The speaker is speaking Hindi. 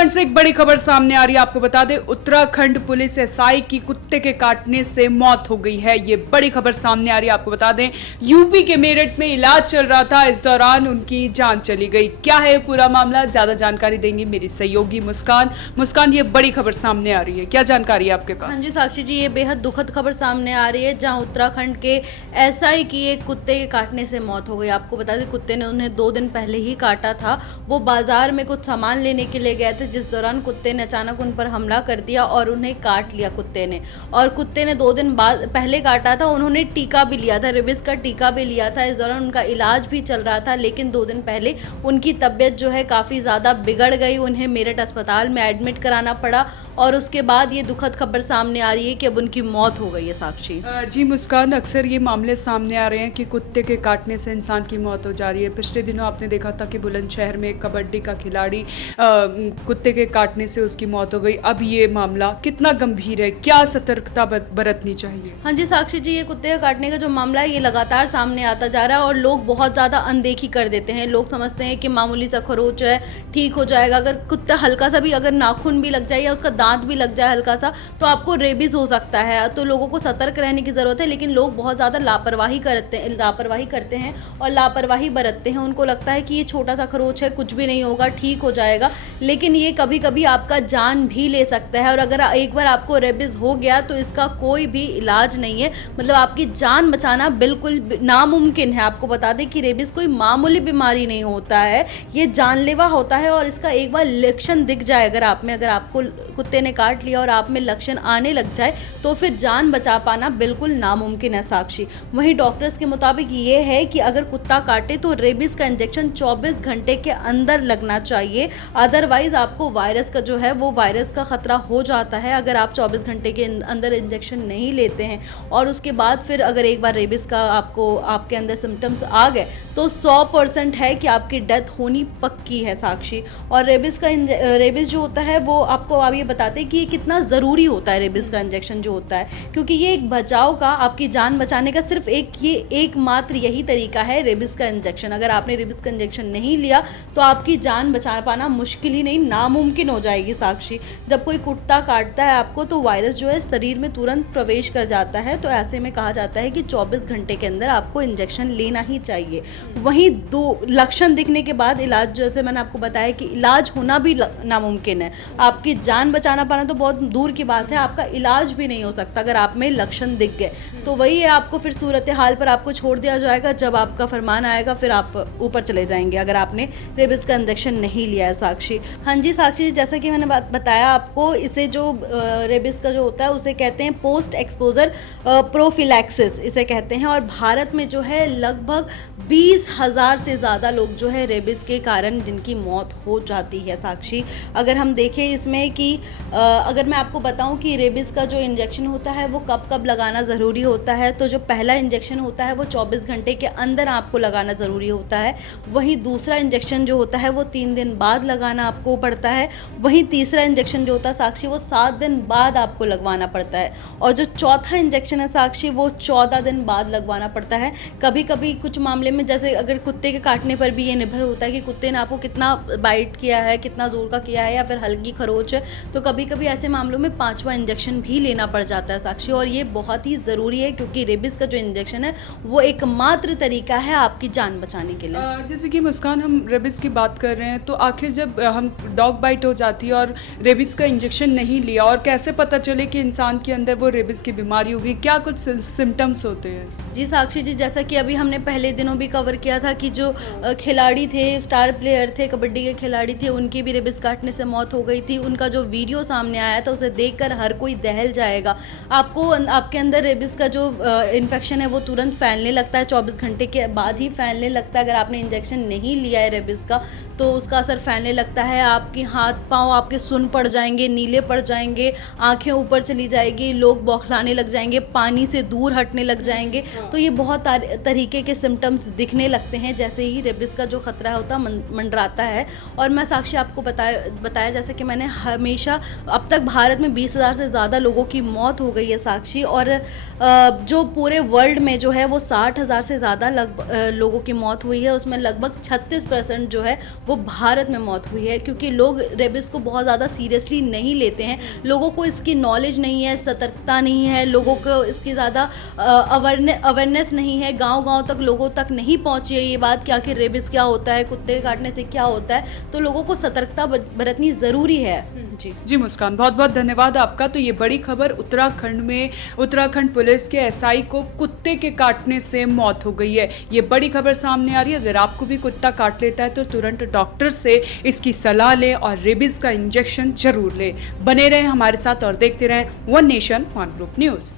उत्तराखंड से एक बड़ी खबर सामने आ रही है। आपको बता दें, उत्तराखंड पुलिस एसआई की कुत्ते के काटने से मौत हो गई है। ये बड़ी खबर सामने आ रही है। आपको बता दें, यूपी के मेरठ में इलाज चल रहा था, इस दौरान उनकी जान चली गई। क्या है पूरा मामला, ज्यादा जानकारी देंगी मेरी सहयोगी मुस्कान। मुस्कान, ये बड़ी खबर सामने आ रही है, क्या जानकारी है आपके पास? हाँ जी साक्षी जी, ये बेहद दुखद खबर सामने आ रही है, जहां उत्तराखंड के एसआई की एक कुत्ते के काटने से मौत हो गई। आपको बता दें, कुत्ते ने उन्हें 2 दिन पहले ही काटा था। वो बाजार में कुछ सामान लेने के लिए गए थे, जिस दौरान कुत्ते ने अचानक उन पर हमला कर दिया और उन्हें काट लिया कुत्ते ने। और कुत्ते ने 2 दिन बाद पहले काटा था। उन्होंने टीका भी लिया था, रेबीज का टीका भी लिया था। इस दौरान उनका इलाज भी चल रहा था, लेकिन 2 दिन पहले उनकी तबीयत जो है काफ़ी ज़्यादा बिगड़ गई। उन्हें मेरठ अस्पताल में एडमिट कराना पड़ा और उसके बाद ये दुखद खबर सामने आ रही है कि अब उनकी मौत हो गई है। साक्षी जी मुस्कान, अक्सर ये मामले सामने आ रहे हैं कि कुत्ते के काटने से इंसान की मौत हो जा रही है। पिछले दिनों आपने देखा था कि बुलंदशहर में एक कबड्डी का खिलाड़ी कुत्ते के काटने से उसकी मौत हो गई। अब ये मामला कितना गंभीर है, क्या सतर्कता बरतनी चाहिए? हाँ जी साक्षी जी, ये कुत्ते का काटने का जो मामला है ये लगातार सामने आता जा रहा है और लोग बहुत ज़्यादा अनदेखी कर देते हैं। लोग समझते हैं कि मामूली सा खरोच है, ठीक हो जाएगा। अगर कुत्ता हल्का सा भी, अगर नाखून भी लग जाए या उसका दांत भी लग जाए हल्का सा, तो आपको रेबीज हो सकता है। तो लोगों को सतर्क रहने की ज़रूरत है, लेकिन लोग बहुत ज़्यादा लापरवाही करते हैं और लापरवाही बरतते हैं। उनको लगता है कि ये छोटा सा खरोच है, कुछ भी नहीं होगा, ठीक हो जाएगा, लेकिन ये कभी कभी आपका जान भी ले सकता है। और अगर एक बार आपको रेबीज हो गया तो इसका कोई भी इलाज नहीं है, मतलब आपकी जान बचाना बिल्कुल नामुमकिन है। आपको बता दें कि रेबीज कोई मामूली बीमारी नहीं होता है, ये जानलेवा होता है। और इसका एक बार लक्षण दिख जाए अगर आपको कुत्ते ने काट लिया और आप में लक्षण आने लग जाए, तो फिर जान बचा पाना बिल्कुल नामुमकिन है। साक्षी, वहीं डॉक्टर्स के मुताबिक ये है कि अगर कुत्ता काटे तो रेबीज का इंजेक्शन 24 घंटे के अंदर लगना चाहिए। अदरवाइज आपको वायरस का जो है वो वायरस का खतरा हो जाता है अगर आप 24 घंटे के अंदर इंजेक्शन नहीं लेते हैं। और उसके बाद फिर अगर एक बार रेबीज का आपके अंदर सिम्टम्स आ गए तो 100% है कि आपकी डेथ होनी पक्की है। साक्षी, और रेबीज जो होता है वो आपको आप ये बताते हैं कि ये कितना ज़रूरी होता है। रेबीज का इंजेक्शन जो होता है, क्योंकि ये एक बचाव का, आपकी जान बचाने का सिर्फ एकमात्र यही तरीका है, रेबीज का इंजेक्शन। अगर आपने रेबीज का इंजेक्शन नहीं लिया तो आपकी जान बचा पाना मुश्किल ही नहीं, नामुमकिन हो जाएगी। साक्षी, जब कोई कुत्ता काटता है आपको तो वायरस जो है शरीर में तुरंत प्रवेश कर जाता है, तो ऐसे में कहा जाता है कि 24 घंटे के अंदर आपको इंजेक्शन लेना ही चाहिए। वहीं 2 लक्षण दिखने के बाद इलाज, जैसे मैंने आपको बताया कि इलाज होना भी नामुमकिन है। आपकी जान बचाना पाना तो बहुत दूर की बात है, आपका इलाज भी नहीं हो सकता अगर आप में लक्षण दिख गए। तो वही है, आपको फिर सूरत हाल पर आपको छोड़ दिया जाएगा। जब आपका फरमान आएगा फिर आप ऊपर चले जाएंगे अगर आपने रेबीज का इंजेक्शन नहीं लिया है। साक्षी, हाँ जी साक्षी, जैसा कि मैंने बताया आपको, इसे जो रेबीज का जो होता है उसे कहते हैं पोस्ट एक्सपोजर प्रोफिलैक्सिस इसे कहते हैं। और भारत में जो है लगभग 20,000 से ज़्यादा लोग जो है रेबीज के कारण जिनकी मौत हो जाती है। साक्षी, अगर हम देखें इसमें कि अगर मैं आपको बताऊं कि रेबीज का जो इंजेक्शन होता है वो कब कब लगाना ज़रूरी होता है, तो जो पहला इंजेक्शन होता है वो 24 घंटे के अंदर आपको लगाना ज़रूरी होता है। वहीं दूसरा इंजेक्शन जो होता है वो 3 दिन बाद लगाना आपको पड़ता है। वहीं तीसरा इंजेक्शन जो होता है साक्षी, वो 7 दिन बाद आपको लगवाना पड़ता है। और जो चौथा इंजेक्शन है साक्षी, वो 14 दिन बाद लगवाना पड़ता है। कभी कभी कुछ मामले में, जैसे अगर कुत्ते के काटने पर भी ये निर्भर होता है कि कुत्ते ने आपको कितना बाइट किया है, कितना जोर का किया है, या फिर हल्की खरोच है, तो कभी कभी ऐसे मामलों में 5वां इंजेक्शन भी लेना पड़ जाता है। साक्षी, और ये बहुत ही ज़रूरी है क्योंकि रेबीज का जो इंजेक्शन है वो एकमात्र तरीका है आपकी जान बचाने के लिए। जैसे कि मुस्कान, हम रेबीज की बात कर रहे हैं, तो आखिर जब हम डॉग बाइट हो जाती है और रेबीज का इंजेक्शन नहीं लिया, और कैसे पता चले कि इंसान के अंदर वो रेबीज की बीमारी होगी, क्या कुछ सिम्टम्स होते हैं? जी साक्षी जी, जैसा कि अभी हमने पहले दिनों भी कवर किया था कि जो खिलाड़ी थे, स्टार प्लेयर थे, कबड्डी के खिलाड़ी थे, उनकी भी रेबीज काटने से मौत हो गई थी। उनका जो वीडियो सामने आया था उसे देखकर हर कोई दहल जाएगा। आपके अंदर रेबीज का जो इन्फेक्शन है वो तुरंत फैलने लगता है, 24 घंटे के बाद ही फैलने लगता है। अगर आपने इंजेक्शन नहीं लिया है रेबीज का तो उसका असर फैलने लगता है। आपके हाथ पाँव आपके सुन्न पड़ जाएंगे, नीले पड़ जाएंगे, आंखें ऊपर चली जाएगी, लोग बौखलाने लग जाएंगे, पानी से दूर हटने लग जाएंगे। तो ये बहुत तरीके के सिम्टम्स दिखने लगते हैं जैसे ही रेबीज का जो खतरा होता है मंडराता है। और मैं साक्षी आपको बताया जैसे कि मैंने हमेशा, अब तक भारत में 20,000 से ज़्यादा लोगों की मौत हो गई है साक्षी, और जो पूरे वर्ल्ड में जो है वो 60,000 से ज़्यादा लोगों की मौत हुई है। उसमें लगभग 36% जो है वो भारत में मौत हुई है, क्योंकि लोग लोग रेबिस को बहुत ज़्यादा सीरियसली नहीं लेते हैं। लोगों को इसकी नॉलेज नहीं है, सतर्कता नहीं है, लोगों को इसकी ज़्यादा अवेयरनेस नहीं है, गांव-गांव तक लोगों तक नहीं पहुंची है ये बात कि आखिर रेबिस क्या होता है, कुत्ते के काटने से क्या होता है। तो लोगों को सतर्कता बरतनी ज़रूरी है। जी मुस्कान, बहुत बहुत धन्यवाद आपका। तो ये बड़ी खबर उत्तराखंड में उत्तराखंड पुलिस के एसआई को कुत्ते के काटने से मौत हो गई है। ये बड़ी खबर सामने आ रही है। अगर आपको भी कुत्ता काट लेता है तो तुरंत डॉक्टर से इसकी सलाह लें और रेबीज का इंजेक्शन जरूर लें। बने रहें हमारे साथ और देखते रहें one nation one group news.